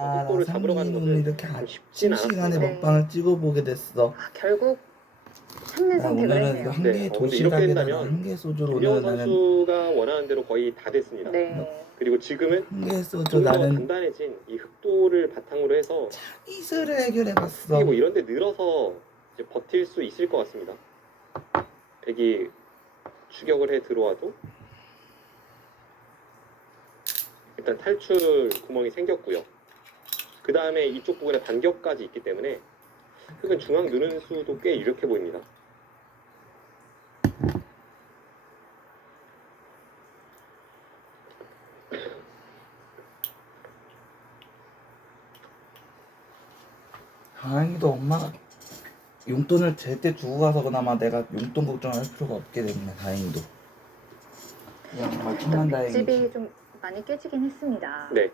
속도를 잡으러 가는 상민이는 것은 이렇게 좀 쉽진 실시간에 않았습니다. 네. 먹방을 찍어보게 됐어. 결국 참는 나 선택을 오늘은 했네요. 이거 한 네, 개 근데 이렇게 도시락에다가 된다면 한 개 소주로 김명훈 오늘 나는 선수가 원하는 대로 거의 다 됐습니다. 네. 그리고 지금은 한 개 소주 좀 더 나는 단단해진 이 흑도를 바탕으로 해서 차이스를 해결해봤어. 이게 뭐 이런 데 늘어서 이제 버틸 수 있을 것 같습니다. 백이 추격을 해 들어와도 일단 탈출 구멍이 생겼고요. 그 다음에 이쪽 부분에 반격까지 있기 때문에 흑은 중앙 느는 수도 꽤 유력해 보입니다. 다행히도 엄마가 용돈을 제때 주고 가서 그나마 내가 용돈 걱정할 필요가 없게 됐네. 다행히도. 그냥 정말 천만다행이지. 집이 좀 많이 깨지긴 했습니다. 네.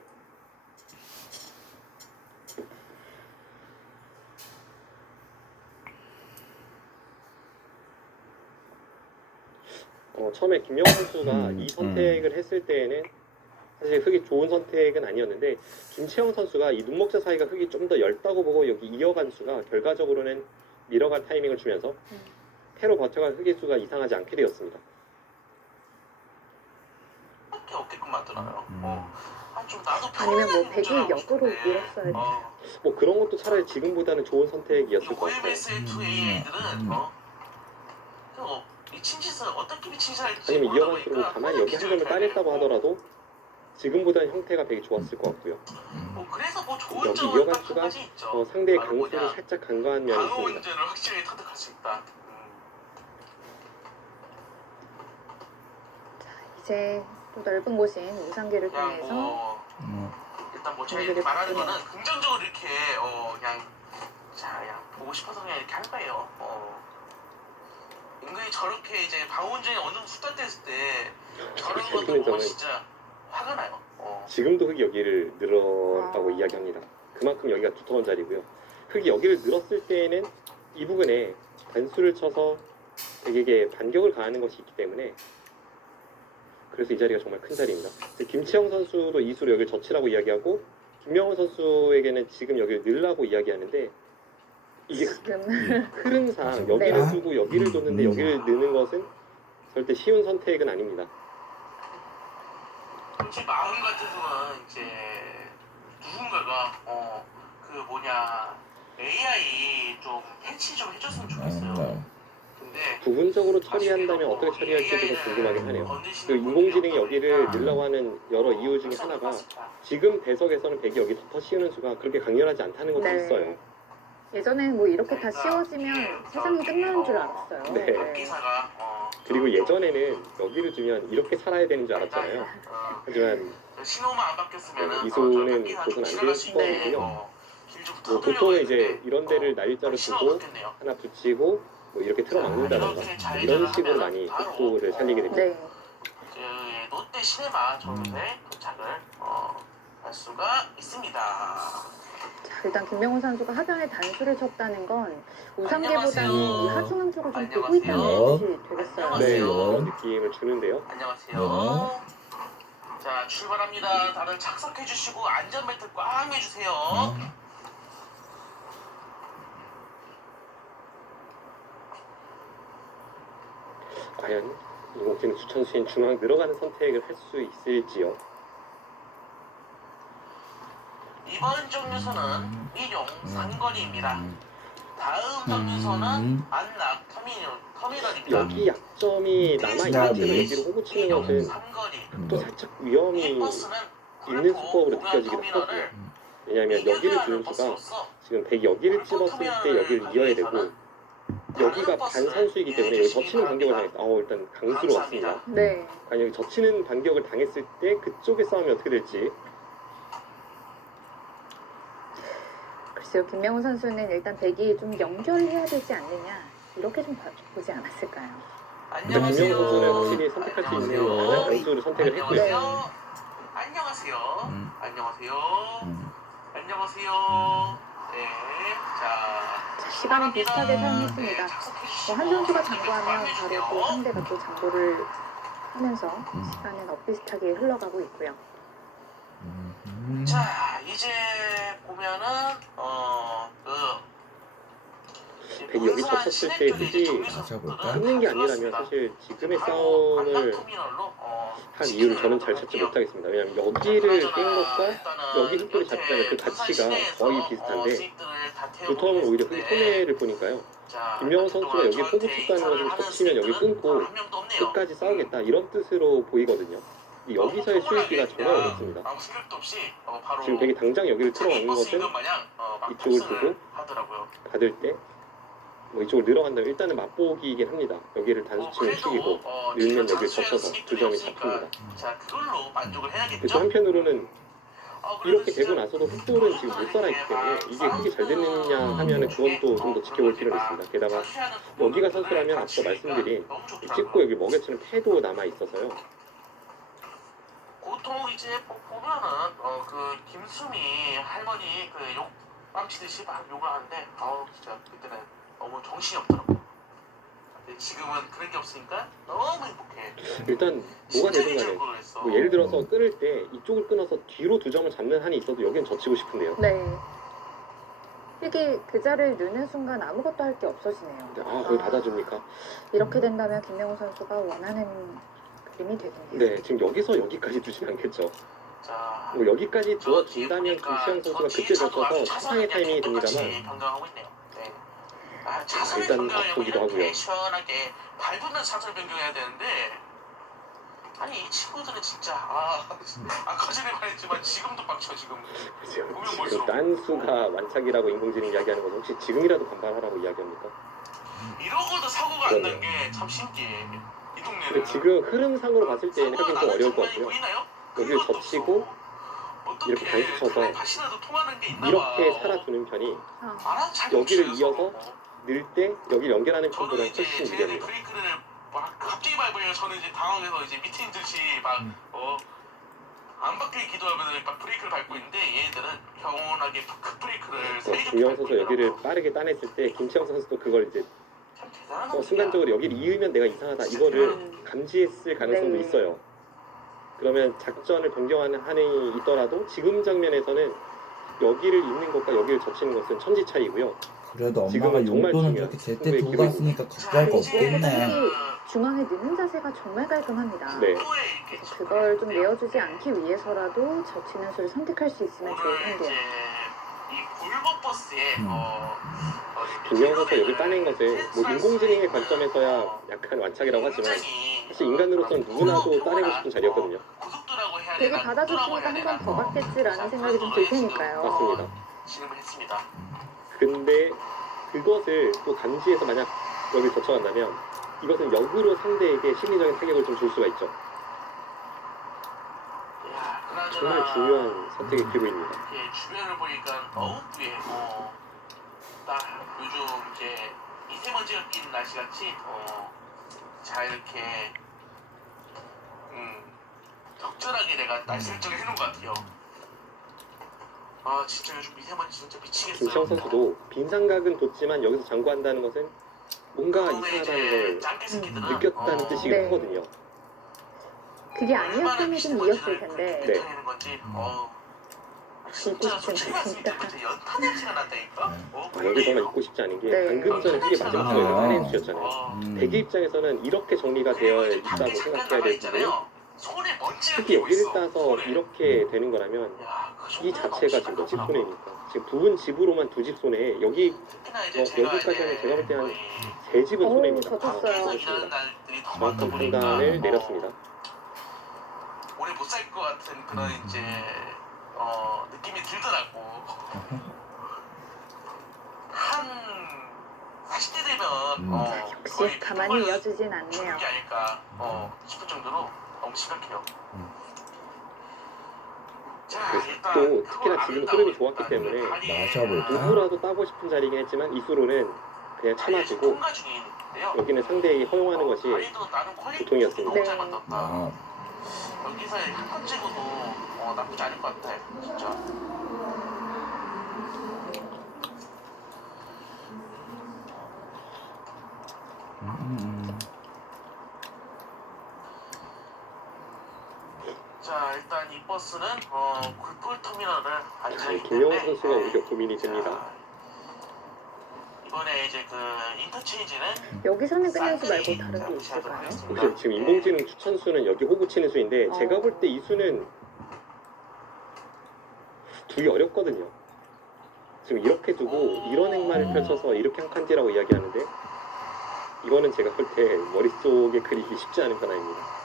처음에 김명훈 선수가 이 선택을 했을 때에는 사실 흑이 좋은 선택은 아니었는데 김채영 선수가 이 눈목자 사이가 흑이 좀 더 얇다고 보고 여기 이어간 수가 결과적으로는 밀어갈 타이밍을 주면서 패로 버텨간 흑의 수가 이상하지 않게 되었습니다. 밖에 없게끔 만들어요. 좀 나도 아니면 뭐 편안한 백이 운전하고 역으로 싶은데, 밀었어야 돼. 뭐 그런 것도 차라리 지금보다는 좋은 선택이었을 것 같아요. OMS2A들은 이 친짓을 어떻게 친짓할지 아니면 모르다 이어간 수로 보니까 가만히 여기 한 점을 따냈다고 하더라도 지금보다는 형태가 되게 좋았을 것 같고요. 그래서 뭐 좋은 여기 점은 이어간 딱 수가 한 가지 있죠. 상대의 바로 강수를 뭐냐, 살짝 간과한 면이 방어 있습니다. 운전을 확실히 터득할 수 있다. 이제 또 넓은 곳인 우상기를 그냥 통해서 일단 뭐 저희 경기를 말하는 거는 바꾸네요. 긍정적으로 이렇게 그냥 그냥 보고 싶어서 그냥 이렇게 할 거예요. 은근히 저렇게 이제 방어 운전이 어느 정도 숙달됐을 때 저런 잘 것도 보는 보면 점은 진짜 화가 나요. 지금도 흑이 여기를 늘어라고 이야기합니다. 그만큼 여기가 두터운 자리고요. 흑이 여기를 늘었을 때에는 이 부분에 단수를 쳐서 백에게 반격을 가하는 것이 있기 때문에 그래서 이 자리가 정말 큰 자리입니다. 김치영 선수도 이 수로 여기를 젖히라고 이야기하고 김명훈 선수에게는 지금 여기를 늘라고 이야기하는데 이게 지금 흐름상 네. 여기를 두고 여기를 뒀는데 여기를 느는 것은 절대 쉬운 선택은 아닙니다. 제 마음 같아서는 이제 누군가가 그 뭐냐 AI 좀 패치 좀 해줬으면 좋겠어요. 근데 부분적으로 처리한다면 어떻게 처리할지도 좀 궁금하긴 하네요. 그 인공지능이 여기를 늘라고 하는 여러 이유 중에 하나가 지금 배석에서는 백이 여기 더 씌우는 수가 그렇게 강렬하지 않다는 것도 네. 있어요. 예전엔 뭐 이렇게 다 씌워지면 세상이 끝나는 줄 알았어요. 네. 그리고 예전에는 여기를 주면 이렇게 살아야 되는 줄 알았잖아요. 하지만 신호만 안 바뀌었으면 이수는 그것은 안 될 수법이고요. 뭐 보통은 이제 이런 데를 날짜로 주고 하나 붙이고 뭐 이렇게 틀어막는다던가 이런 식으로 많이 속도를 살리게 됩니다. 네. 롯데 시네마 정류소에 도착을 할 수가 있습니다. 자, 일단 김명훈 선수가 하변에 단수를 쳤다는 건 우상계보다는 이 하중앙 쪽을 좀 보고 있다는 뜻이 되겠어요. 네, 그런 느낌을 주는데요. 안녕하세요. 자, 출발합니다. 다들 착석해 주시고 안전벨트 꽉 매주세요. 과연 인공지능 추천수인 중앙 늘어가는 선택을 할 수 있을지요? 이번 정류소는 일용 상거리입니다. 다음 정류소는 안락 터미널입니다. 여기 약점이 남아있는 채로 여기로 호구 치는 일용 것은 상거리. 또 살짝 위험이 이 버스는 있는 수법으로 느껴지기도 하거든요. 왜냐하면 여기를 주는 수가 지금 백이 여기를 찝었을 때 여기를 이어야 되고 여기가 반산수이기 때문에 여기 젖히는 반격을 당했다. 일단 강수로 왔습니다. 네. 과연 여기 젖히는 반격을 당했을 때 그쪽의 싸움이 어떻게 될지. 글쎄요, 김명훈 선수는 일단 백이 좀 연결해야 되지 않느냐 이렇게 좀 보지 않았을까요? 근데 김명훈 선수는 확실히 선택할 수 있는 강수를 선택을 했고요. 네. 안녕하세요. 안녕하세요. 네. 자, 시간은 비슷하게 사용했습니다. 한 선수가 장고하면 바로 또 상대가 또 장고를 하면서 시간은 엇비슷하게 흘러가고 있고요. 자, 이제 보면은 백이 여기 쳤었을 때 흑이 맞아볼까? 끊는 게 아니라면 사실 지금의 싸움을 한 이유를 저는 잘 찾지 못하겠습니다. 왜냐면 여기를 깬 것과 여기 흑돌이 잡히면 그 가치가 거의 비슷한데 두터움은 오히려 흑이 손해를 보니까요. 김명호 선수가 여기 호구 축구하는 것을 덮치면 여기 끊고 끝까지 싸우겠다 이런 뜻으로 보이거든요. 근데 여기서의 수익기가 정말 어렵습니다. 아무 생각도 없이 바로 지금 백이 당장 여기를 틀어가는 것은 이쪽을 두고 하더라고요. 받을 때 뭐 이쪽으로 늘어간다면 일단은 맛보기이긴 합니다. 여기를 단수치면 튀기고 밀면 여기를 덮쳐서 두 점이 잡힙니다. 자, 그걸로 만족을 해야겠죠. 그래서 한편으로는 그래서 이렇게 되고 나서도 흑돌은 지금 못 살아있기 때문에 이게 흑이 잘 됐느냐 하면은 그건 또 좀 더 지켜볼 필요는 있습니다. 게다가 여기가 선수라면 앞서 말씀드린 찍고 여기 먹여치는 패도 남아 있어서요. 보통 이제 보면은 그 김수미 할머니 그 욕 빡치듯이 막 욕을 하는데 진짜 그때는 너무 정신이 없더라고. 근데 지금은 그런 게 없으니까 너무 행복해. 일단 뭐가 되든 간에 뭐 예를 들어서 끊을 때 이쪽을 끊어서 뒤로 두 점을 잡는 한이 있어도 여기는 젖히고 싶은데요. 네. 흑이 그 자를 넣는 순간 아무것도 할 게 없어지네요. 근데 그걸 받아줍니까? 이렇게 된다면 김명호 선수가 원하는 그림이 되겠네요. 네, 지금 여기서 여기까지 두진 않겠죠. 자, 뭐 여기까지 두어준다면 김시영 선수가 그때 졌어서 차상의 타이밍이 됩니다만 변경하고 있네요. 네. 일단 차선을 변경하려면 아프기도 하고요. 이렇게 시원하게 밟으면 차선을 변경해야 되는데 아니 이 친구들은 진짜 아까 전에 말했지만 지금도 빡쳐 지금. 지금 딴수가 완착이라고 인공지능 이야기하는 건 혹시 지금이라도 반발하라고 이야기합니까? 이러고도 사고가 안 난 게 참 신기해. 이 동네는. 근데 지금 흐름상으로 봤을 때는 하긴 좀 어려울 것 같고요. 여기를 젖히고 이렇게 단수 쳐서 이렇게 살아두는 편이 여기를 이어서 늘 때 여기 연결하는 편보다 훨씬 유리합니다. 브레이크를 막 갑자기 밟으면 저는 이제 당황해서 이제 미친 듯이 안 바뀌게 기도하면 막 브레이크를 밟고 있는데 얘들은 평온하게 급 브레이크를 김영 선수 여기를 빠르게 따냈을 때 김치영 선수도 그걸 이제 참 대단한 순간적으로 여기를 이으면 내가 이상하다 이거를 감지했을 가능성도 네. 있어요. 그러면 작전을 변경하는 한이 있더라도 지금 장면에서는 여기를 잇는 것과 여기를 젖히는 것은 천지 차이고요. 그래도 엄마가 지금은 정말 용돈을 중요한 저렇게 제때 승부의 두고 기록입니다. 갔으니까 걱정할 거 없겠네. 흑이 중앙에 넣는 자세가 정말 깔끔합니다. 네. 그래서 그걸 좀 내어주지 않기 위해서라도 젖히는 수를 선택할 수 있으면 좋을 텐데요. 이 볼보 버스에 김영 선수가 여기 따낸 것을 뭐 인공지능의 관점에서야 약간 완착이라고 하지만 사실 인간으로서는 누구나도 따내고 싶은 자리였거든요. 고속도라고 해야 되게 되나? 받아줬으니까 한 번 더 받겠지라는 생각이 좀 들 테니까요. 맞습니다. 진행을 했습니다. 근데 그것을 또 감지해서 만약 여기 젖혀간다면 이것은 역으로 상대에게 심리적인 타격을 좀 줄 수가 있죠. 정말 중요한 선택의 기로입니다. 주변을 보니까 어우쁘게 딱 요즘 이제 미세먼지가 낀 날씨같이 잘 이렇게 적절하게 내가 날 설정을 해놓은 것 같아요. 진짜 요즘 미세먼지 진짜 미치겠어요. 김시영 선수도 빈상각은 뒀지만 여기서 장구한다는 것은 뭔가 이상하다는 걸 느꼈다는 뜻이기도 네. 하거든요. 그게 아니었으면 좀 이었을 텐데. 네. 진짜 솔직히 말씀드릴 때 연탄 냄새가 난다니까? 여기 정말 잊고 싶지 않은 게 네. 방금 전에 흑의 마지막 점을 아. 따낸 수였잖아요. 대기 입장에서는 이렇게 정리가 되어 있다고 생각해야 될 부분이 손에 먼지가 특히 여기를 따서 이렇게 되는 거라면 이 자체가 지금 몇 집 손해입니까? 지금 부분 집으로만 두 집 손해. 여기 여기까지 하면 제가 볼 때 한 세 집은 손해입니다. 젖혔어요. 정확한 판단을 내렸습니다. 오래 못 살 것 같은 그런 이제 느낌이 들더라고. 한 40대 되면 역시 가만히 이어주진 않네요. 죽는 게 아닐까 싶을 정도로 너무 심각해요. 자, 일단 또 특히나 지금 흐름이 좋았기 때문에 마셔볼까? 누구라도 따고 싶은 자리긴 했지만 이수로는 그냥 참아주고 통과 중인데요. 여기는 상대에게 허용하는 것이 아이도 나는 퀄리티 보통이었습니다. 너무 잘 네. 만들었다. 아, 여기서 한 번 찍어도 나쁘지 않을 것 같아 진짜. 자 일단 이 버스는 굴돌터미널을 안전하기 네, 김명훈 때문에 선수가 오히려 고민이 됩니다. 자, 이번에 이제 그 인터체인지는 여기서는 끝내지 말고 다른 게 있을까요? 혹시 지금 인공지능 추천수는 여기 호구 치는 수인데 제가 볼 때 이 수는 두기 어렵거든요. 지금 이렇게 두고 이런 행만을 펼쳐서 이렇게 한 칸지라고 이야기하는데 이거는 제가 볼 때 머릿속에 그리기 쉽지 않은 변화입니다.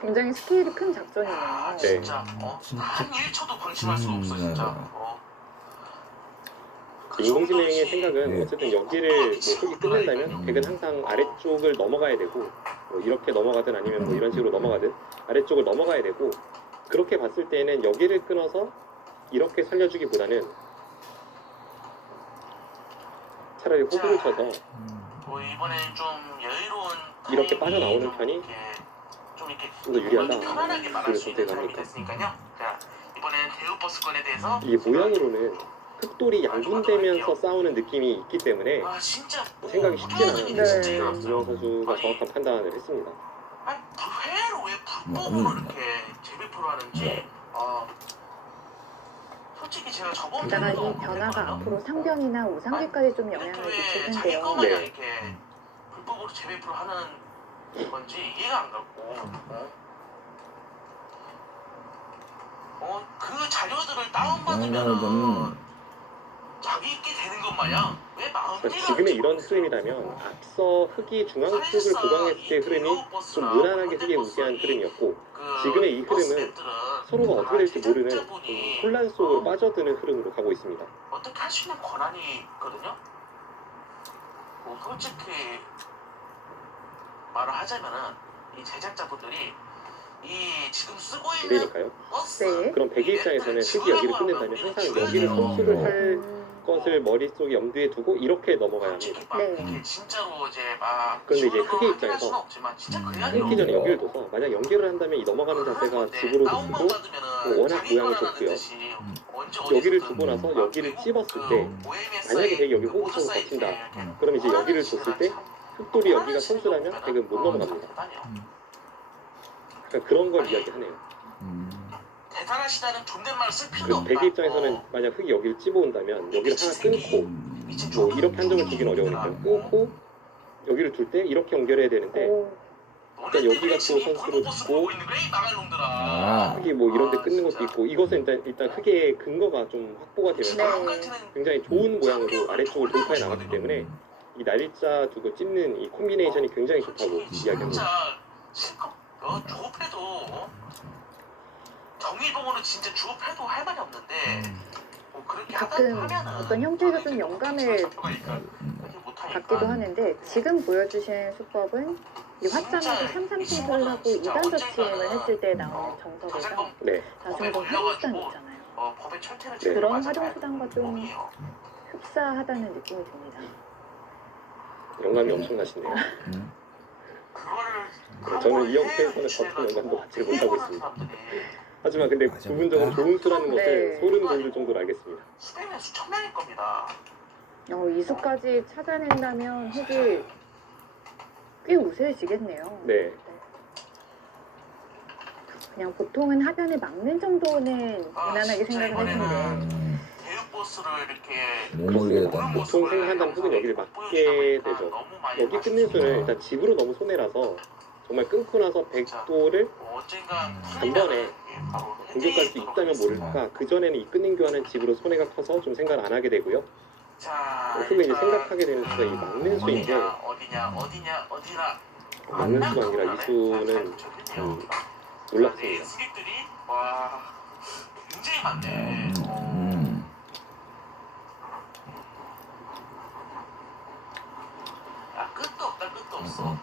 굉장히 스케일이 큰 작전이네요. 아, 네. 진짜 진짜. 한 1초도 방심할 수 없어 진짜. 그 인공지능의 정도지. 생각은 어쨌든 여기를 뭐 흙이 끝낸다면 백은 항상 아래쪽을 넘어가야 되고 뭐 이렇게 넘어가든 아니면 뭐 이런 식으로 넘어가든 아래쪽을 넘어가야 되고 그렇게 봤을 때는 여기를 끊어서 이렇게 살려주기보다는 차라리 호구를 쳐서 뭐 이번엔 좀 여유로운 이렇게 타이밍이 빠져나오는 좀 편이 이렇게 좀 더 유리하다. 편안하게 말할 수 있는 타이밍이 선택합니까? 됐으니까요. 자 이번엔 대우버스권에 대해서 이게 모양으로는 흑돌이 양분되면서 싸우는 느낌이 있기 때문에 아 진짜 생각이 쉽진 않은데 네. 김영 선수가 정확한 판단을 했습니다. 아니 회로 왜 불법으로 이렇게 재배포를 하는지 솔직히 제가 저번 게다가 이 편에도 변화가 그랬거든요. 앞으로 상변이나 우상기까지 좀 영향을 이렇게 미칠 왜 자기 텐데요. 거마냥 네. 이렇게 불법으로 재배포를 하는 건지 이해가 안 가고 그 자료들을 다운받으면 자기 있게 되는 것 마냥 왜 마음대로 지금의 이런 흐름이라면 앞서 흑이 중앙 쪽을 보강했을 때 흐름이 좀 무난하게 흑에 우세한 흐름이었고 지금의 이 흐름은 서로가 어떻게 될지 모르는 좀 혼란 속으로 빠져드는 흐름으로 가고 있습니다. 어떻게 할 수 있는 권한이 있거든요. 뭐 솔직히 말을 하자면은 이 제작자분들이 이 지금 쓰고 있는 그러니까요. 버스 네. 그럼 백의 입장에서는 흑이 여기를 끝낸다면 항상 여기를 선수를 할 것을 머릿속에 염두에 두고 이렇게 넘어가야 합니다. 솔직히 막 네. 이게 진짜로 이제 막 그런데 이제 지우는 거 흑의 확인할 입장에서 수는 없지만 진짜 그래야 끊기 돼요. 전에 여기를 둬서 만약 연결을 한다면 이 넘어가는 자세가 집으로도 쓰고 워낙 모양이 좋고요. 여기를 두고 나서 여기를 찝었을 때 만약에 백이 여기 호구 쳐서 버틴다. 그럼 이제 여기를 줬을 때 흑돌이 여기가 선수라면 백은 못 넘어갑니다. 그러니까 그런 걸 이야기하네요. 대단하시다는 존댓말 쓸 필요도 그 없다. 백의 입장에서는 만약 흑이 여기를 찝어온다면 여기를 하나 끊고 뭐 이렇게 한 점을 주긴 어려우니까 끊고 여기를 둘 때 이렇게 연결해야 되는데 그러니까 여기가 또 선수로 듣고 흑이 뭐 이런 데 끊는 것도 있고 이것은 일단 흑의 근거가 좀 확보가 되면서 네. 굉장히 좋은 모양으로 아래쪽을 돌파해 나갔기 때문에 이 날짜 두고 찝는 이 콤비네이션이 굉장히 좋다고 이야기합니다. 진짜 실컷 조업해도 정의봉으로 진짜 조업해도 할 말이 없는데 뭐 그렇게 가끔 하면은 어떤 형태가 좀 영감을 받기도 하는데 지금 보여주신 수법은 이 화점에서 3-3핑크를 하고 2단 저침을 했을 때 나오는 정석에서 네, 자중동 활용수단 있잖아요. 법의 철퇴를 네. 그런 활용수단과 좀 흡사하다는 느낌이 듭니다. 영감이 엄청나시네요. 저는 이 형태에서는 어떤 영감도 받지를 못하고 있습니다. 하지만 근데 부분적으로 좋은 수라는 것을 네. 소름 돋을 정도로 알겠습니다. 수백명 수천 명일 겁니다. 이수까지 찾아낸다면 흑이 꽤 우세해지겠네요. 네. 그냥 보통은 하변을 막는 정도는 무난하게 생각을 했는데 대육버스를 이렇게 못 모르겠다. 보통 생각한다면 흑은 여기를 막게 되죠. 여기 끝낸 수는 일단 집으로 너무 손해라서 정말 끊고 나서 백도를 단번에 공격할 수 있다면 모를까 그 전에는 이 끊는 교환은 집으로 손해가 커서 좀 생각을 안 하게 되고요. 흑은 이제 생각하게 되는 수가 이 막는 수인데 어디냐 막는 수가 아니라 이 수는 놀랍습니다. 수객들이 와 굉장히 많네. 야 끝도 없다 끝도 없어.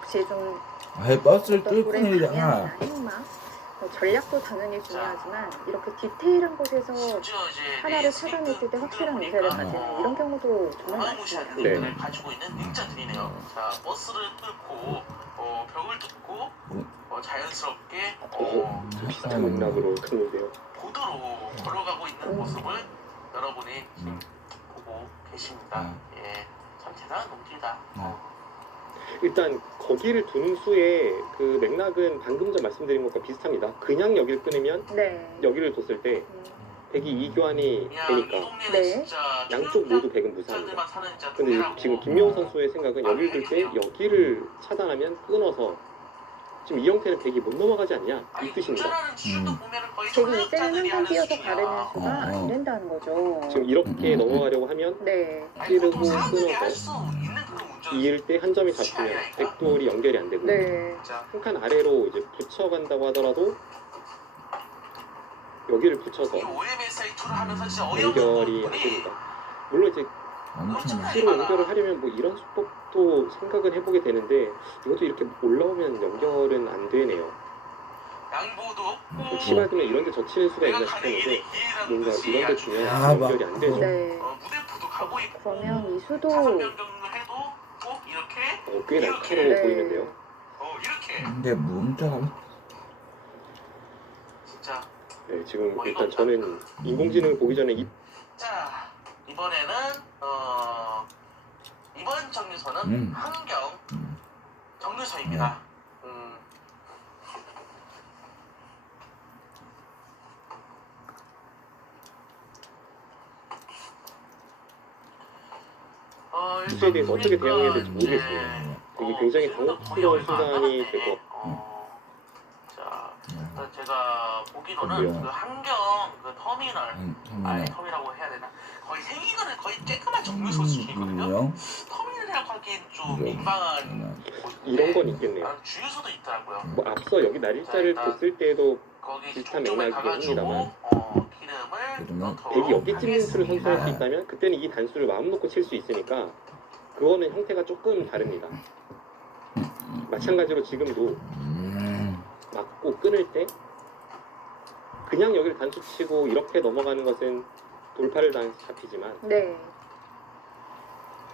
역시 좀 아예 버스를 어떤 뚫고 불의 내리잖아. 방향이나 행마, 전략도 당연히 중요하지만 이렇게 디테일한 곳에서 하나를 찾아냈을 때 확실한 우세를 가지는 이런 경우도 정말 많습니다. 네. 가지고 있는 닌자들이네요. 자 버스를 뚫고 벽을 뚫고 자연스럽게 비슷한 맥락으로 끊는데요. 보도로 걸어가고 있는 모습을 여러분이 지금 보고 계십니다. 예. 참 대단한 놈들이다. 일단 거기를 둔 수의 그 맥락은 방금 전 말씀드린 것과 비슷합니다. 그냥 여기를 끊으면 네. 여기를 뒀을 때 음, 백이 2교환이 그냥 이 되니까 동네는 네. 진짜 양쪽 모두 백은 무사합니다. 사람들만 사는 진짜 근데 동네라고. 지금 김명호 선수의 생각은 여기를 둘 때 여기를 차단하면 끊어서 지금 이 형태는 백이 못 넘어가지 않냐 이 뜻입니다. 운전하는 기준도 보면은 거의 되게 초능력자들이 이때는 한 하는 번 뛰어서 수준이야. 가르는 수가 안 된다는 거죠. 지금 이렇게 넘어가려고 하면 네. 아니, 보통 찌르고 사람들이 할 끊어서 수 있는 그런 운전. 2일 때 한 점이 잡히면 백돌이 연결이 안 되고요. 네. 진짜 한 칸 아래로 이제 붙여간다고 하더라도 여기를 붙여서 이 OMSI 툴을 하면서 진짜 어이없는 연결이 안 부분이 됩니다. 물론 이제 엄청나. C로 연결을 하려면 뭐 이런 수법도 생각은 해보게 되는데 이것도 이렇게 올라오면 연결은 안 되네요. 양보도 없고 C 받으면 이런 데 젖히는 수가 내가 있나 가는 길이 싶었는데 길이라는 뭔가 듯이 이런 데 아주 주면 아, 막 연결이 안 되죠. 네. 무대포도 가고 있고 그러면 이수도 타선변경을 해도 꼭 이렇게 꽤 날카로워 네. 보이는데요. 이렇게 근데 문제가 진짜. 네, 지금 일단 저는 인공지능을 보기 전에 자 이번에는 이번 정류소는 한경 정류소입니다. 뉴스에 대해서 어떻게 대응해야 될지 모르겠습니다. 이게 굉장히 당혹스러운 순간이 될 것 같아요. 자, 제가 보기로는 뭐야? 그 한경 그 터미널, 아니 터미널이라고 해야 되나? 거의 생기거는 거의 쬐끄만 정류소 수준이거든요. 뭐요? 터미널이라고 하기엔 좀 뭐요? 민망한 이런 건 있겠네요. 주유소도 있더라고요. 뭐 앞서 여기 날일자를 뒀을 때에도 거기 비슷한 종점에 맥락이긴 가가지고 합니다만 기름을 넣도록 백이 여기 찝는 수를 선택할 수 하겠습니다. 있다면 그때는 이 단수를 마음 놓고 칠 수 있으니까 그거는 형태가 조금 다릅니다. 마찬가지로 지금도 맞고 끊을 때 그냥 여기를 단수 치고 이렇게 넘어가는 것은 돌파를 잡히지만 네.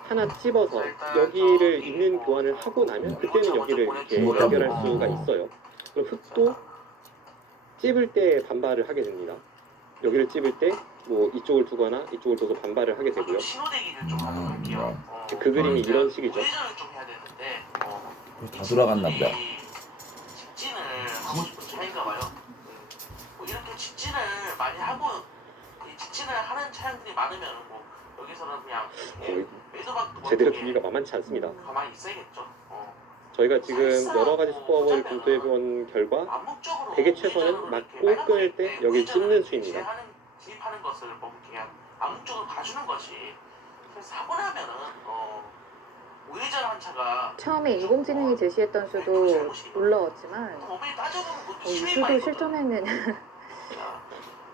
하나 찝어서 여기를 있는 교환을 하고 나면 그때는 여기를 이렇게 연결할 수가 있어요. 그럼 흑도 찝을 때 반발을 하게 됩니다. 여기를 찝을 때 뭐 이쪽을 두거나 이쪽을 둬서 반발을 하게 되고요. 신호대기를 좀 하도록 할게요. 그 그림이 이런 식이죠. 우회전을 좀 해야 되는데 다 돌아갔나 보다. 이 직진을 하고 싶은 차인가 봐요. 뭐 이렇게 직진을 많이 하고 이 직진을 하는 차량들이 많으면 뭐 여기서는 그냥 매도박도 제대로 두기가 만만치 않습니다. 가만히 있어야겠죠. 저희가 지금 여러 가지 수법을 검토해본 결과 암묵적으로 백의 최선은 맞고 끊을 때 여기 찝는 수입니다. 지입하는 것을 뭐 그냥 암묵적으로 봐주는 것이 그래서 사고 나면은 우회전 한 차가 처음에 인공지능이 제시했던 수도 놀라웠지만 범위에 따져보면 그것도 이 심히 수도 많이 실전에는 자,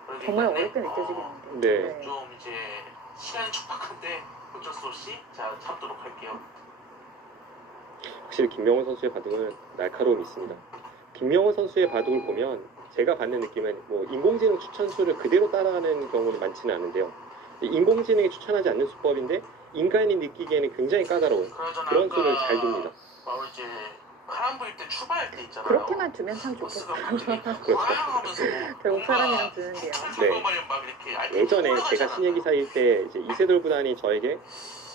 그렇기 정말 때문에, 어렵게 느껴지겠는데. 네. 좀 이제 시간이 촉박한데 어쩔 수 없이 자 참도록 할게요. 확실히 김명호 선수의 바둑은 날카로움이 있습니다. 김명호 선수의 바둑을 보면 제가 받는 느낌은 뭐 인공지능 추천수를 그대로 따라가는 경우는 많지는 않은데요. 인공지능이 추천하지 않는 수법인데 인간이 느끼기에는 굉장히 까다로운 그런 수를 잘 둡니다. 바로 이제 파란 불 때 출발할 때 있잖아요. 그렇게만 두면 참 좋겠다. 결국 사람이랑 두는데요. 네. 예전에 제가 신예 기사일 때 이제 이세돌 구단이 저에게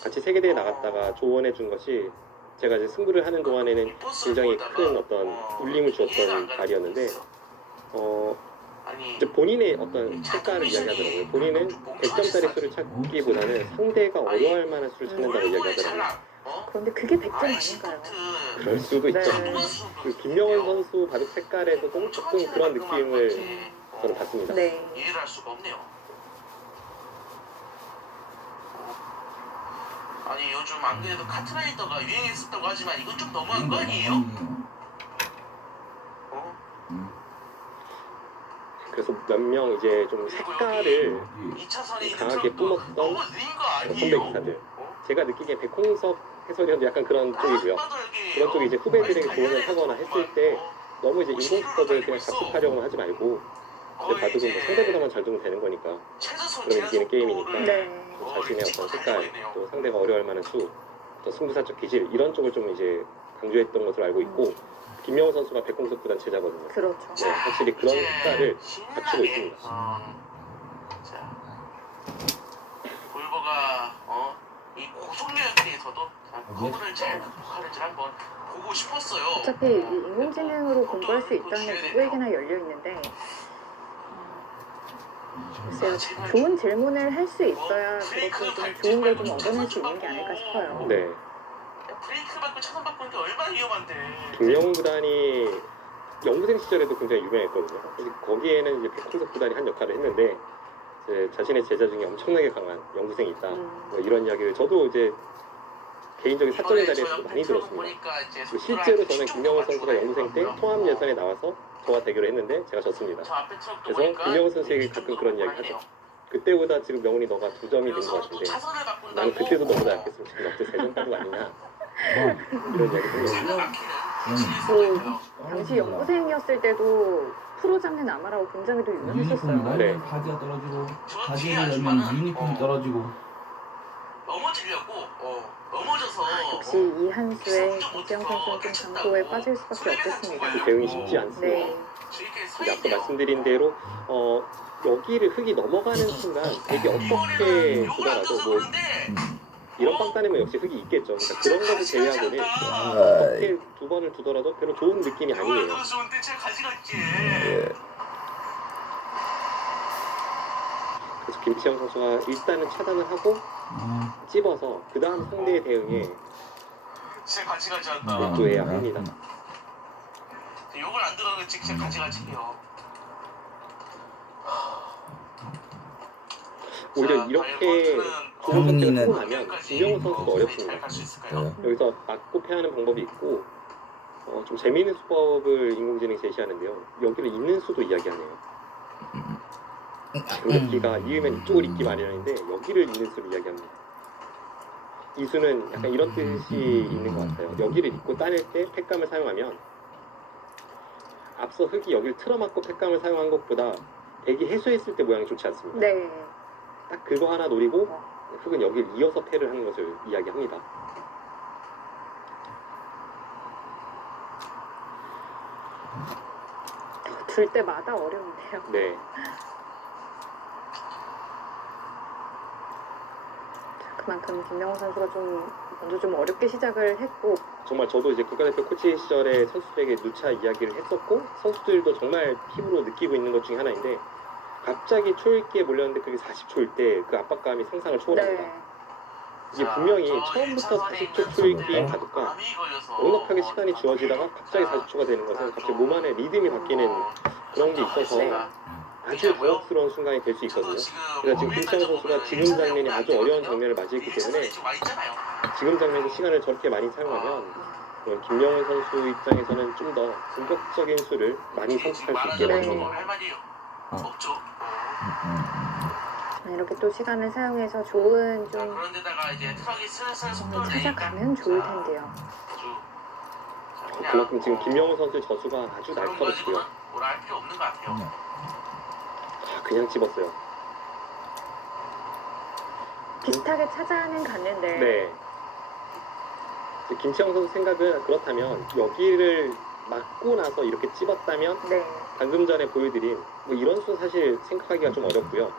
같이 세계대회 나갔다가 조언해 준 것이 제가 이제 승부를 하는 동안에는 굉장히 큰 어떤 울림을 주었던 말이었는데 이제 본인의 어떤 색깔을 이야기하더라고요. 본인은 100점짜리 수를 찾기보다는 상대가 어려워할 만한 수를 찾는다고 이야기하더라고요. 그런데 그게 100점 아닌가요? 그럴 수도 있죠. 네. 그 김명원 선수 바둑 색깔에서도 조금 그런 느낌을 저는 받습니다. 네. 이해를 할 수가 없네요. 아니 요즘 안 그래도 카트라이더가 유행했었다고 하지만 이건 좀 너무한 거 아니에요? 그래서 몇 명 이제 좀 색깔을 2차선에 강하게 뿜었던 너무 느린 거 선배 아니에요? 기사들. 제가 느끼기에 백홍석 해설위원도 약간 그런 쪽이고요. 그런 쪽이 이제 후배들에게 조언을 하거나 했을 때 너무 이제 인공수법을 그냥 답습하려고 하지 말고 이제 바둑은 뭐 상대보다만 잘 두면 되는 거니까 그러면 이기는 게임이니까 네. 또 자신의 어떤 색깔 또 상대가 어려워할 만한 수 또 승부사적 기질 이런 쪽을 좀 이제 강조했던 것으로 알고 있고 김명호 선수가 백홍석 구단 제자거든요. 그렇죠. 네, 확실히 그런 색깔을 갖추고 있습니다. 자, 볼버가 이 고속력 대해서도 그거를 잘 극복하는지 한번 보고 싶었어요. 어차피 이 인공지능으로 공부할 수 있다는 게 누구에게나 열려 있는데 글쎄요, 좋은 질문을 할 수 있어야 그렇게 좀 좋은 걸 좀 얻어낼 수 있는 게 아닐까 싶어요. 네. 브레이크 밟고 차선 바꾸는 게 얼마나 위험한데. 김영훈 구단이 연구생 시절에도 굉장히 유명했거든요. 사실 거기에는 이제 백홍석 구단이 한 역할을 했는데 이제 자신의 제자 중에 엄청나게 강한 연구생이 있다. 뭐 이런 이야기를 저도 이제 개인적인 사적인 자리에서도 많이 들었습니다. 그리고 실제로 저는 김영훈 선수가 연구생 때 통합 예선에 나와서 저와 대결을 했는데 제가 졌습니다. 그래서 김영훈 선수에게 가끔 그런 이야기 하죠. 그때보다 지금 명훈이 너가 2점이 된 것 같은데 나는 그때도 너보다 약했으면 지금 어째 3점가도 아니냐 이런 이야기 했거든요. 당시 연구생이었을 때도 프로 장르 남아라고 굉장히 또 유니폼이 유명했었어요. 날면 네. 바지가 떨어지고 바지를 열면 유니폼이 떨어지고. 넘어지려고 넘어져서 역시 이한수의 김지영 선수는 좀 강도에 빠질 수밖에 없겠습니다. 그 대응이 쉽지 않습니다. 네. 근데 앞서 말씀드린 대로 여기를 흙이 넘어가는 순간 되게 어떻게 두더라도 뭐 이런 빵따내면 역시 흙이 있겠죠. 그러니까 그런 것을 제외하고는 어떻게 두 번을 두더라도 별로 좋은 느낌이 아니에요. 그래서 김치영 선수가 일단은 차단을 하고 찝어서 그 다음 상대의 대응에 진짜 가지가지 한다. 몰두해야 합니다. 욕을 안 들어도 진짜 가지가지해요. 오히려 이렇게 좋은 선택을 하고 나면 김영훈 선수가 어렵습니다. 여기서 맞고 패하는 방법이 있고 좀 재미있는 수법을 인공지능이 제시하는데요. 여기를 잇는 수도 이야기하네요. 장대기가 이으면 이쪽을 잇기 마련인데 여기를 잇는 수를 이야기합니다. 이 수는 약간 이런 뜻이 있는 것 같아요. 여기를 잇고 따낼 때 팩감을 사용하면 앞서 흙이 여기를 틀어막고 팩감을 사용한 것보다 대기 해소했을 때 모양이 좋지 않습니다. 네. 딱 그거 하나 노리고 흙은 여기를 이어서 패를 하는 것을 이야기합니다. 둘 때마다 어려운데요. 네. 그만큼 김명훈 선수가 좀 먼저 좀 어렵게 시작을 했고 정말 저도 이제 국가대표 코치 시절에 선수들에게 누차 이야기를 했었고 선수들도 정말 피부로 느끼고 있는 것 중에 하나인데 갑자기 초읽기에 몰렸는데 그게 40초일 때 그 압박감이 상상을 초월합니다. 네. 이게 분명히 처음부터 40초 초읽기인 가득과 넉넉하게 시간이 주어지다가 갑자기 40초가 되는 것은 갑자기 몸 안에 리듬이 바뀌는 그런 게 있어서 아주 당혹스러운 순간이 될 수 있거든요. 그래서 지금 김치영 선수가 지금 장면이 아주 어려운 장면을 맞이했기 때문에 지금 장면에서 시간을 저렇게 많이 사용하면 그런 김영훈 선수 입장에서는 좀 더 공격적인 수를 많이 선택할 수 있게 만듭니다. 없죠. 이렇게 또 시간을 사용해서 좋은 좀 그런데다가 이제 트럭이 슬슬 점을 속도를 찾아가면 좋을 텐데요. 그만큼 지금 김영훈 선수의 저수가 아주 날카롭고요. 뭐라 할 필요 없는 것 같아요. 그냥 집었어요. 비슷하게 찾아는 갔는데 네. 이제 김치영 선수 생각은 그렇다면 여기를 맞고 나서 이렇게 찝었다면 네. 방금 전에 보여드린 뭐 이런 수 사실 생각하기가 좀 어렵고요.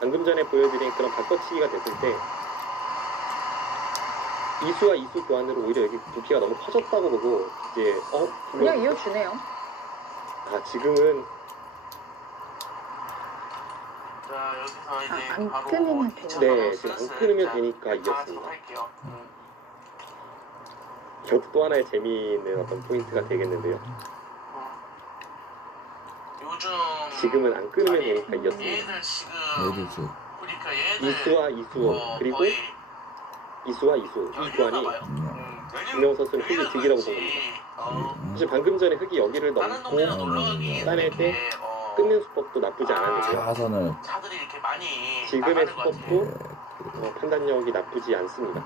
방금 전에 보여드린 그런 바꿔치기가 됐을 때 이수와 이수 교환으로 오히려 여기 부피가 너무 커졌다고 보고 이제 그냥 이어주네요. 지금은 자 여기서 이제 안 바로 끊으면 돼요. 네 지금 안 끊으면 되니까 이겼습니다. 할게요. 이것도 또 하나의 재미있는 어떤 포인트가 되겠는데요. 요즘 지금은 안 끊으면 되니까 이겼습니다. 얘들 지금 얘들죠. 보니까 얘들 이수와 이수 그리고 거의 이수와 이수 이 교환이 봐요. 김영훈 선수는 흙이 득이라고 본 겁니다. 사실 방금 전에 흙이 여기를 다른 넘고 동네나 놀러 가기 따낼 때 끊는 수법도 나쁘지 않았는데요. 자선을 차들이 이렇게 많이 지금의 나가는 것 같아요. 수법도 판단력이 나쁘지 않습니다.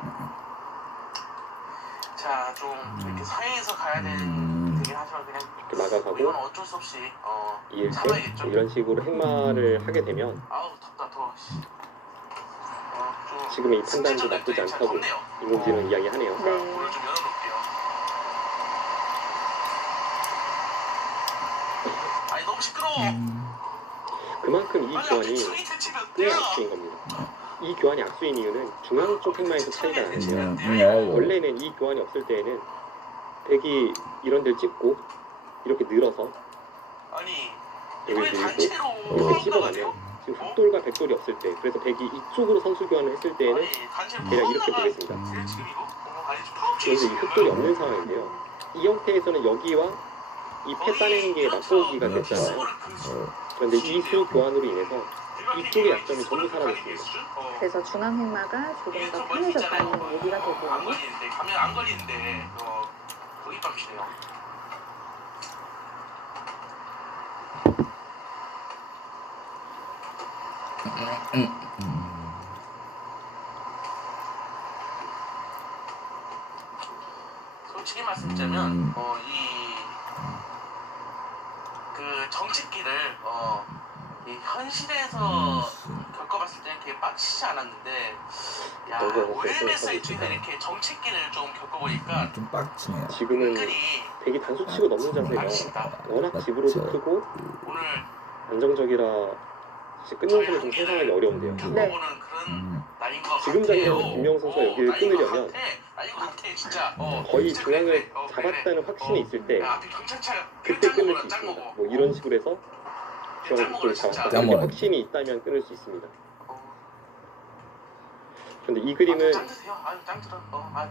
자, 좀 이렇게 서해에서 가야 되긴 하지만 그냥 이렇게 막아가고 이건 어쩔 수 없이 이을 때 참아야겠죠. 이런 식으로 행마를 하게 되면 아우 덥다 더워. 좀 지금의 이 판단도 나쁘지 않다고 덥네요. 인공지능 이야기하네요. 네. 문을 좀 열어놓을게요. 아니 너무 시끄러워. 그만큼 이 교환이 꽤 야 아쉬운 겁니다. 이 교환이 악수인 이유는 중앙 쪽 흑마에서 차이가 나는데요. 원래는 이 교환이 없을 때에는 백이 이런 데를 찍고 이렇게 늘어서 아니 여기 이번에 밀고 단체로 이렇게 씹어가면 가지고 지금 흑돌과 백돌이 없을 때 그래서 백이 이쪽으로 선수 교환을 했을 때에는 아니 단체로 대략 이렇게 나가 보겠습니다. 지금 이거? 아니 파우치 그래서 이 흑돌이 없는 상황인데요. 이 형태에서는 여기와 이 패 따내는 게 맛보기가 됐잖아요. 그런데 이 수 교환으로 인해서 이쪽의 약점이 전부 사라졌습니다. 그래서 중앙 흑마가 조금 더 편해졌다는 얘기가 되고 안 걸리는데 가면 안 걸리는데 거기 값이네요. 솔직히 말씀드리자면 그 정책기를 이 현실에서 겪어봤을 때는 그게 빡치지 않았는데 야 OMS 입장에서 이렇게 정책기를 좀 겪어보니까 좀 빡치네요. 지금은 은근히 백이 단수 치고 넘는 자세가 빡친다. 워낙 집으로도 크고 오늘 안정적이라 사실 끊는 수는 좀 상상하기 어려운데요. 겪어보는 그런 날인 것 지금 같아요. 장면에서 김명훈 선수가 여기를 날인 것 끊으려면 같아. 날인 것 같아 진짜. 거의 진짜 중앙을 그래. 잡았다는 확신이 있을 때 야, 앞에 경찰차 그때 끊을 수 짱 있습니다. 먹어. 뭐 이런 식으로 해서 중앙을 좀 잡았다. 짱 이렇게 먹어요. 확신이 있다면 끊을 수 있습니다. 어. 근데 이 그림은 짱 드세요. 아유 짱 들어.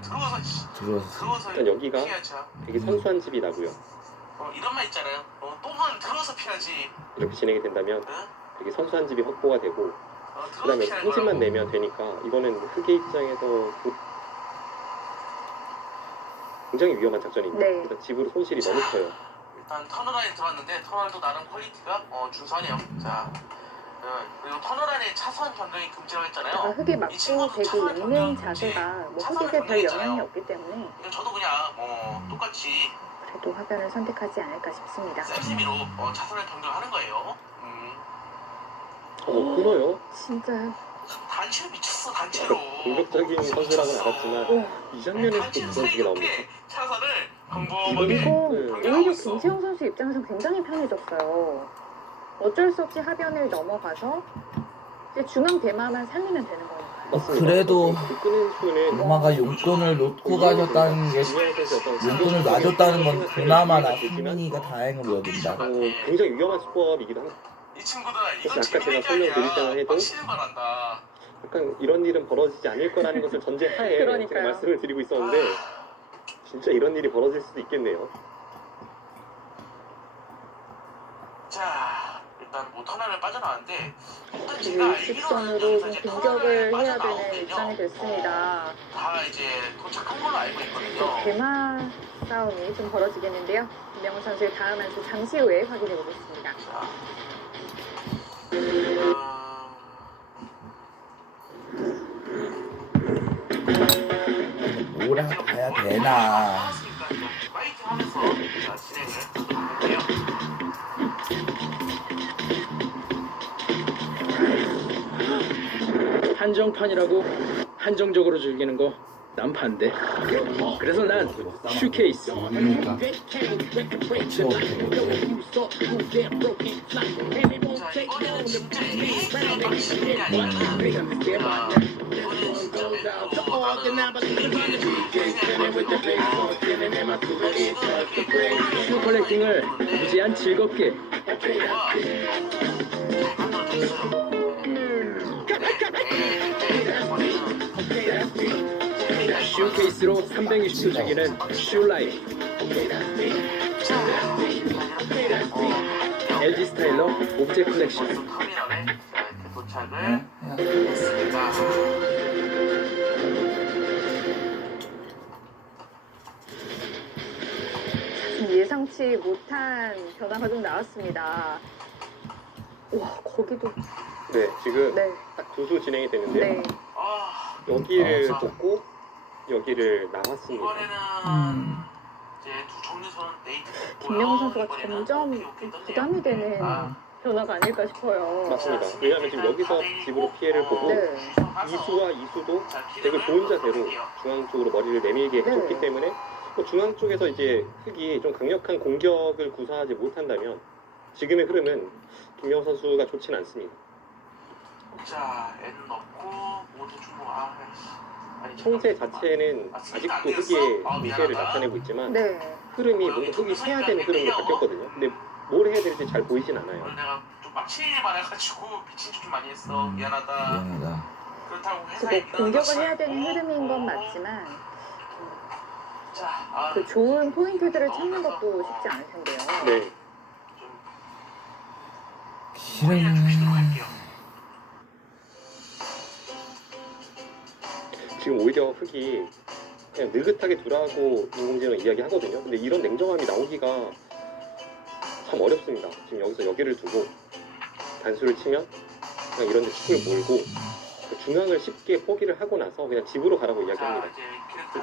들어와서 들어서 일단 여기가 피하자. 되게 선수한 집이 나고요. 이런 말 있잖아요. 똥은 들어서 피하지. 이렇게 진행이 된다면 응? 되게 선수한 집이 확보가 되고 들어서 그다음에 피하는 승진만 거라고. 내면 되니까 이거는 흑의 입장에서 굉장히 위험한 작전입니다. 네. 일단 집으로 손실이 너무 커요. 일단 터널라인 들어왔는데 터널도 나름 퀄리티가 준수하네요. 자 그리고 터널라인에 차선 변경이 금지라고 제가 했잖아요. 흑에 맞고 백이 있는 자세가 뭐 흑에게 별 영향이 없기 때문에 이거 저도 그냥 똑같이 그래도 화변을 선택하지 않을까 싶습니다. 쌤쌤이로 차선을 변경하는 거예요. 끊어요. 진짜요? 단체로 미쳤어 단체로. 공격적인 선수라고는 알았지만 오, 이 장면에서도 단체로 그런 식이 나옵니다. 사이좋게 차선을 이거 평범하게 오히려 김지영 선수 입장에서 굉장히 편해졌어요. 어쩔 수 없이 하변을 넘어가서 이제 중앙 대마만 살리면 되는 거니까요. 맞습니다. 그래도 그 끄는 수는 엄마가 용돈을 놓고 가셨다는 게 용돈을 놔줬다는 건 그나마나 승민이가 다행으로 여긴다. 굉장히 위험한 수법이기도 합니다. 이 친구들 이건 아까 제가 재밌는 게 설명드리자면 아니야. 해도 빡치는 걸 안다. 약간 이런 일은 벌어지지 않을 거라는 것을 전제하에 그러니까요. 제가 말씀을 드리고 있었는데 진짜 이런 일이 벌어질 수도 있겠네요. 자 일단 뭐 터널을 빠져나왔는데 일단 제가 그리고 알기로는 직선으로 여기서 좀 이제 공격을 터널을 해야 되는 빠져나오면요 입장이 됐습니다. 다 이제 도착한 걸로 알고 있거든요. 대마 싸움이 좀 벌어지겠는데요. 김명훈 선수의 다음 한수 잠시 후에 확인해 보겠습니다. 자, 뭐라 봐야 되나. 파이팅 하면서 자, 진행을 할게요. 한정판이라고 한정적으로 즐기는 거 난 반대. 그래서 난 슈케이스. 그러니까 자, 이번에는 진짜 에이스가 빡치는 게 아니라 이번에는 진짜 멘토 슈 컬렉팅을 무제한 즐겁게. 슈케이스로 320도 즐기는 슈 라이프. LG 스타일러 옵제 컬렉션. 터미널에 자, 이렇게 도착을 했습니다. 예상치 못한 변화가 좀 나왔습니다. 와, 거기도 네, 지금 네, 딱 두 수 진행이 되는데요. 네. 여기를 아, 돕고 여기를 나왔습니다. 이번에는 이제 두 종류선 네이트 김명훈 선수가 점점 부담이 되는 변화가 아닐까 싶어요. 맞습니다. 왜냐하면 지금 여기서 집으로 피해를 보고 네. 이수와 이수도 되게 좋은 자세로 중앙 쪽으로 머리를 내밀게 네. 해줬기 때문에 뭐 중앙 쪽에서 이제 흑이 좀 강력한 공격을 구사하지 못한다면 지금의 흐름은 김명훈 선수가 좋지는 않습니다. 자, N 넣고 모두 충분. 아니, 총재 잠깐만. 자체는 아직도 흑의 미세를 나타내고 있지만 네. 흐름이 뭔가 흑이 해야 되는 흐름으로 바뀌었거든요. 근데 뭘 해야 될지 잘 보이진 않아요. 오늘 내가 좀 막치게 말해가지고 미친 척 좀 많이 했어. 미안하다. 미안하다. 그렇다고 그래서 회사에 뭐 공격을 해야 되는 흐름인 건 맞지만 자, 그 좋은 포인트들을 찾는 것도 쉽지 않을 텐데요. 네. 좀 소리를 줍시도록 할게요. 지금 오히려 흑이 그냥 느긋하게 두라고 인공지능 이야기하거든요. 근데 이런 냉정함이 나오기가 참 어렵습니다. 지금 여기서 여기를 두고 단수를 치면 그냥 이런 데 축을 몰고 그 중앙을 쉽게 포기를 하고 나서 그냥 집으로 가라고 이야기합니다.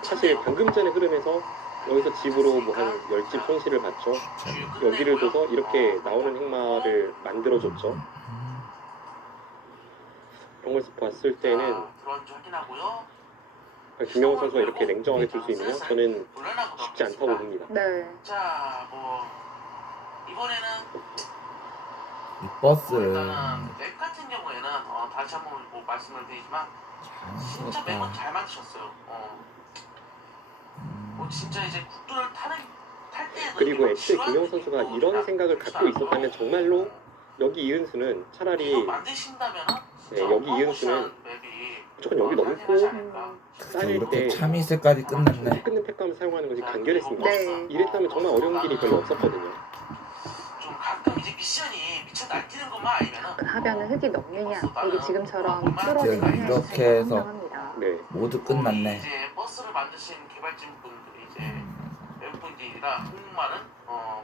사실 방금 전에 흐름에서 여기서 집으로 뭐 한 10집 손실을 봤죠. 여기를 둬서 이렇게 나오는 행마를 만들어줬죠. 그런 걸 봤을 때는 들어온지 확인하고요. 김명훈 선수가 이렇게 냉정하게 둘 수 있느냐? 저는 쉽지 않다고 봅니다. 네. 자, 뭐 이번에는 이 버스 일단은 넥 같은 경우에는 다시 한번 뭐 말씀을 드리지만 진짜 매번 잘한다. 잘 만드셨어요. 뭐 진짜 이제 국도를 탈 때 그리고 애초에 김명훈 선수가 이런 생각을 갖고 있었다면 정말로 여기 이은수는 차라리 네, 여기 이은수는 무조건 여기 넘고 쌓일 때 이렇게 참이슬까지 끝냈네. 끊는 팩감을 사용하는 것이 간결했습니다. 네. 이랬다면 정말 어려운 길이 별로 없었거든요. 좀 가끔 이제 미션이 미쳐 날뛰는 것만 아니면은 그 하변은 흑이 넘느냐 이게 지금처럼 뚫어지느냐 이렇게 해서 상당합니다. 네. 모두 끝났네. 이제 버스를 만드신 개발진 분들이 이제 외국분들이라 한국말은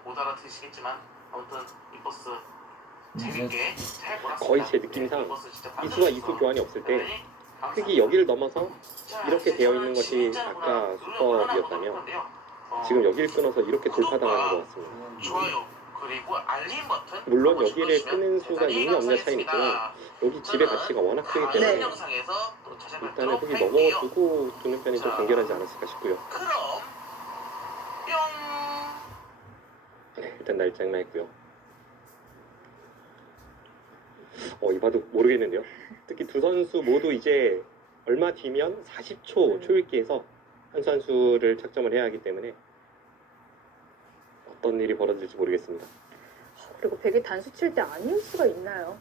못 알아들으시겠지만 아무튼 이 버스 재밌게 잘 몰았습니다. 거의 제 느낌상 이 버스 진짜 이수와 이수 교환이 없을 때 흑이 여기를 넘어서 이렇게 되어 있는 것이 아까 수법이었다면 지금 여기를 끊어서 이렇게 돌파당하는 것 같습니다. 좋아요. 그리고 알림 버튼 물론 여기를 끄는 수가 있냐 없냐 차이는 있지만 여기 집의 가치가 워낙 크기 다른 때문에 영상에서 또 찾아뵙도록 일단은 흑이 할게요. 넘어두고 두는 편이 좀 간결하지 않았을까 싶고요. 그럼 뿅. 네, 일단 날짜만 했고요. 이 바둑 모르겠는데요. 특히 두 선수 모두 이제 얼마 뒤면 40초 초읽기에서 한 수 한 수를 착점을 해야 하기 때문에 어떤 일이 벌어질지 모르겠습니다. 그리고 백이 단수 칠 때 아닐 수가 있나요?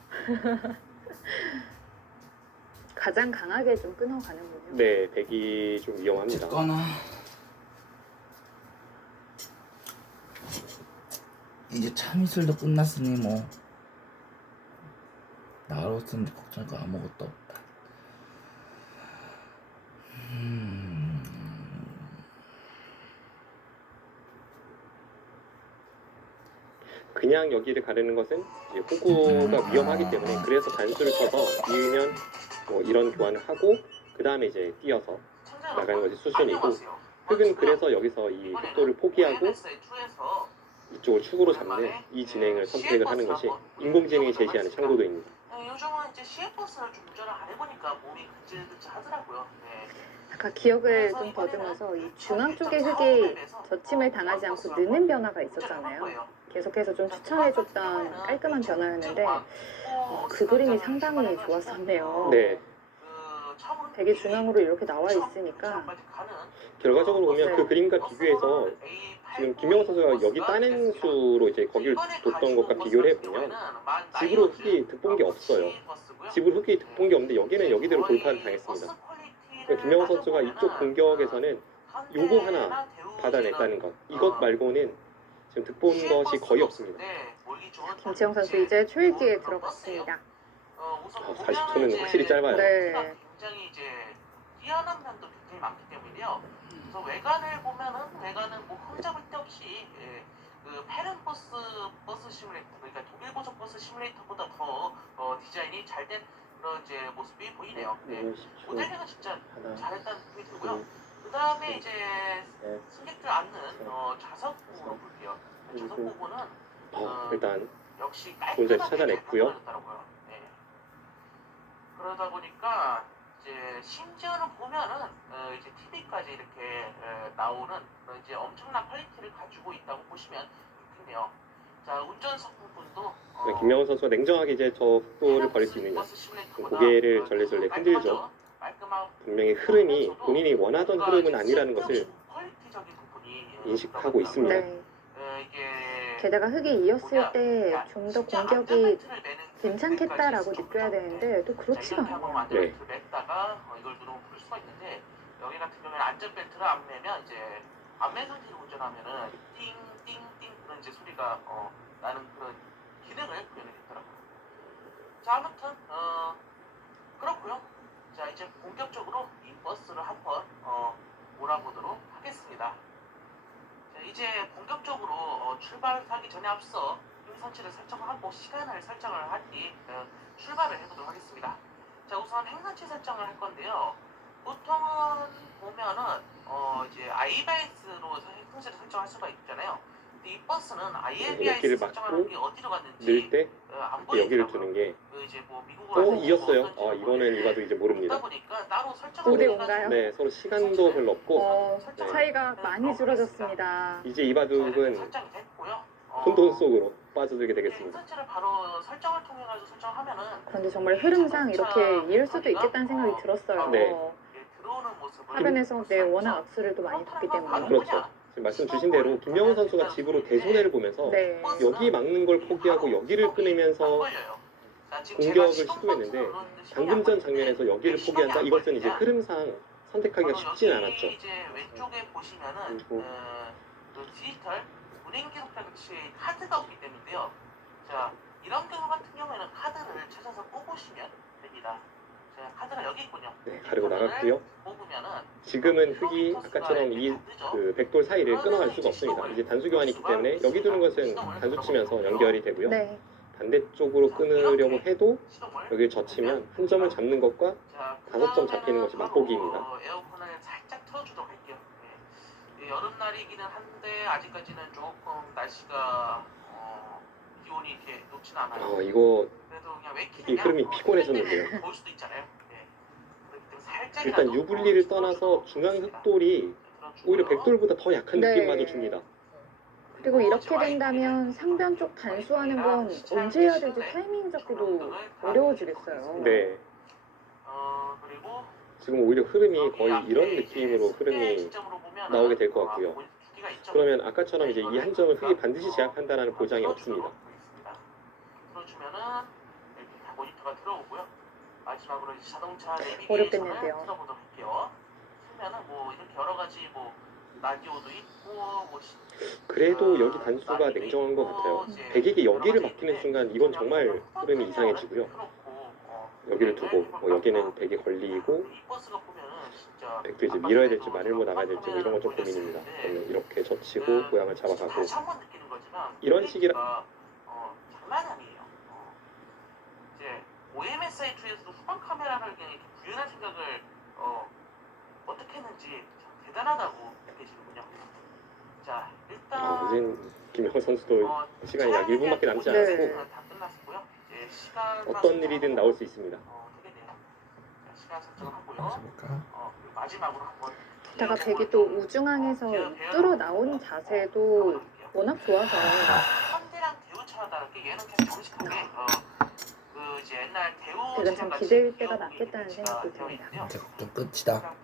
가장 강하게 좀 끊어가는군요. 네, 백이 좀 위험합니다. 찍거나 이제 참이슬도 끝났으니 뭐 나로서는 걱정할 거 아무것도 없다. 그냥 여기를 가르는 것은 이제 호구가 위험하기 때문에 그래서 단수를 쳐서 이으면 뭐 이런 교환을 하고 그 다음에 이제 뛰어서 나가는 것이 수순이고 흑은 그래서 여기서 이 속도를 포기하고 이쪽을 축으로 잡는 이 진행을 선택을 하는 것이 인공지능이 제시하는 참고도입니다. 요즘은 이제 시외버스를 좀 운전을 안 해보니까 몸이 근질근질 하더라고요. 네. 아까 기억을 좀 더듬어서 이 중앙 쪽의 흑이 저침을 당하지 않고 느는 변화가 있었잖아요. 계속해서 좀 추천해줬던 깔끔한 변화였는데 그 그림이 상당히 좋았었네요. 네, 되게 중앙으로 이렇게 나와 있으니까 결과적으로 보면 그 그림과 비교해서 지금 김명훈 선수가 여기 따낸 수로 이제 거기를 뒀던 것과 비교를 해보면 집으로 흑이 득본 게 없어요. 집으로 흑이 득본 게 없는데 여기는 여기대로 돌파를 당했습니다. 그러니까 김명훈 선수가 이쪽 공격에서는 요거 하나 받아냈다는 것, 이것 말고는 지금 득본 것이 거의 없습니다. 김치영 선수 이제 초읽기에 들어갔습니다. 40초는 확실히 짧아요. 네. 굉장히 이제 뛰어난 면도 굉장히 많기 때문에요. 그래서 외관을 보면은 외관은 뭐 흠잡을 데 없이 그 페른버스 버스 시뮬레이터, 그러니까 독일 고속 버스 시뮬레이터보다 더 디자인이 잘 된 그런 이제 모습이 보이네요. 네. 모델링은 진짜 잘했다는 느낌이 들고요. 그 다음에 이제 승객들 앉는 좌석 부분으로 볼게요. 좌석 부분은 일단 역시 존재 깔끔하게 찾아냈고요. 잘 만들어졌더라고요. 네. 그러다 보니까 이제 심지어는 보면은 이제 TV까지 이렇게 나오는 그런 이제 엄청난 퀄리티를 가지고 있다고 보시면 좋겠네요. 자, 운전석 부분도 김명훈 선수가 냉정하게 이제 저 속도를 버릴 수 있느냐. 고개를 절레절레 흔들죠. 분명히 흐름이 본인이 원하던 흐름은 아니라는 것을 인식하고 있습니다. 네. 게다가 흙이 이었을 때 좀 더 공격이 괜찮겠다라고 느껴야 되는데 또 그렇지가 않아요. 네. 냈다가 이걸 누르면 풀 수가 있는데 여기 같은 경우에는 안전벨트를 안 매면 이제 안매 상태로 운전하면은 띵띵띵 그런 이제 소리가 나는 그런 기능을 구현했더라고요. 자 아무튼 그렇고요. 자 이제 본격적으로 이 버스를 한번 몰아보도록 하겠습니다. 자, 이제 본격적으로 출발하기 전에 앞서 행선치를 설정하고 시간을 설정을 한 뒤 출발을 해보도록 하겠습니다. 자 우선 행선치 설정을 할 건데요. 보통은 보면은 이제 iBIS로 행선치를 설정할 수가 있잖아요. 근데 이 버스는 여기를 iBIS 설정하는 게 어디로 넣을 갔는지 때 안 여기를 보이더라고요. 두는 게 그 이제 뭐 미국으로 이었어요. 이거는 이봐도 이제 모릅니다. 보니까 따로 설정을 5대 해가지고 5인가요? 네, 서로 시간도 별로 없고 차이가 많이 줄어졌습니다. 이제 이바둑은 설정이 됐고요. 혼돈 속으로 빠져들게 되겠습니다. 행선치를 바로 설정을 통해 가지고 설정하면은 그런데 정말 흐름상 이렇게 이을 수도 있겠다는 생각이 들었어요. 네. 들어오는 모습을 화면에서 워낙 악수를 또 많이 뒀기 때문에. 그렇죠. 지금 말씀 주신 대로 김명훈 선수가 집으로 대손해를 보면서 네. 여기 막는 걸 포기하고 여기를 끊으면서 공격을 시도했는데 방금 전 장면에서 여기를 포기한다? 이것은 이제 흐름상 선택하기가 쉽진 않았죠. 이제 왼쪽에 보시면은 그리고 그 디지털 운행 기록 장치 카드가 없기 때문인데요. 자 이런 경우 같은 경우에는 카드를 찾아서 뽑으시면 됩니다. 자 카드가 여기 있군요. 네, 가르고 나갔고요. 뽑으면은 지금은 흙이 아까처럼 이 그 백돌 사이를 끊어갈 수가 없습니다. 이제 단수 교환이 있기 때문에 여기 두는 것은 단수 치면서 연결이 되고요. 네. 반대쪽으로 끊으려고 해도 시동을 여기를 젖히면 한 점을 잡는 것과 자, 5점 잡히는 것이 맛보기입니다. 에어컨을 살짝 틀어주도록 할게요. 예, 여름날이기는 한데 아직까지는 조금 날씨가 기온이 이렇게 높진 않아요. 이거 그래도 그냥 왜 이 흐름이 피곤해졌는데요. 볼 수도 있잖아요. 예. 그렇기 때문에 살짝이라도 일단 유불리를 떠나서 중앙 흑돌이 오히려 백돌보다 더 약한 네. 느낌마저 줍니다. 그리고 이렇게 된다면 상변 쪽 단수하는 건 언제 해야 될지 타이밍 잡기도 어려워지겠어요. 네. 그리고 지금 오히려 흐름이 거의 이런 느낌으로 흐름이 나오게 될 것 같고요. 그러면 아까처럼 이제 이 한 점을 흙이 반드시 제압한다는 보장이 없습니다. 틀어주면은 이렇게 모니터가 들어오고요. 마지막으로 이제 자동차 어렵겠는데요. 내비게이션을 틀어보도록 할게요. 틀면은 뭐 이렇게 여러 가지 뭐 라디오도 있고 뭐 그래도 여기 단수가 냉정한 것 같아요. 백에게 여기를 맡기는 순간 이건 정말 흐름이 이상해지고요. 여기를 두고 여기는 백에 걸리고 백도 이제 밀어야 될지 마늘모 나가야 될지 뭐 이런 건 좀 고민입니다. 저는 이렇게 젖히고 모양을 잡아가고 다시 한번 느끼는 거지만 이런 식이라 장난 아니에요. 이제 OMSI2에서도 후방 카메라를 그냥 이렇게 구현할 생각을 어떻게 했는지 참 대단하다고 느껴지는군요. 자 일단 이제 김영호 선수도 시간이 약 1분밖에 남지 네. 않았고 다 끝났고요. 이제 시간 어떤 일이든 나올 수 있습니다. 되겠네요. 자, 시간 설정하고요. 해볼까? 그리고 마지막으로 한번 게다가 백이 또 우중항에서 뚫어 나오는 자세도 워낙 좋아서 현대랑 대우차와 다르게 얘는 그냥 정식하게 그 이제 옛날 대우 백은 참 기대일 때가 낫겠다는 생각도 듭니다. 이제 걱정 끝이다. 그냥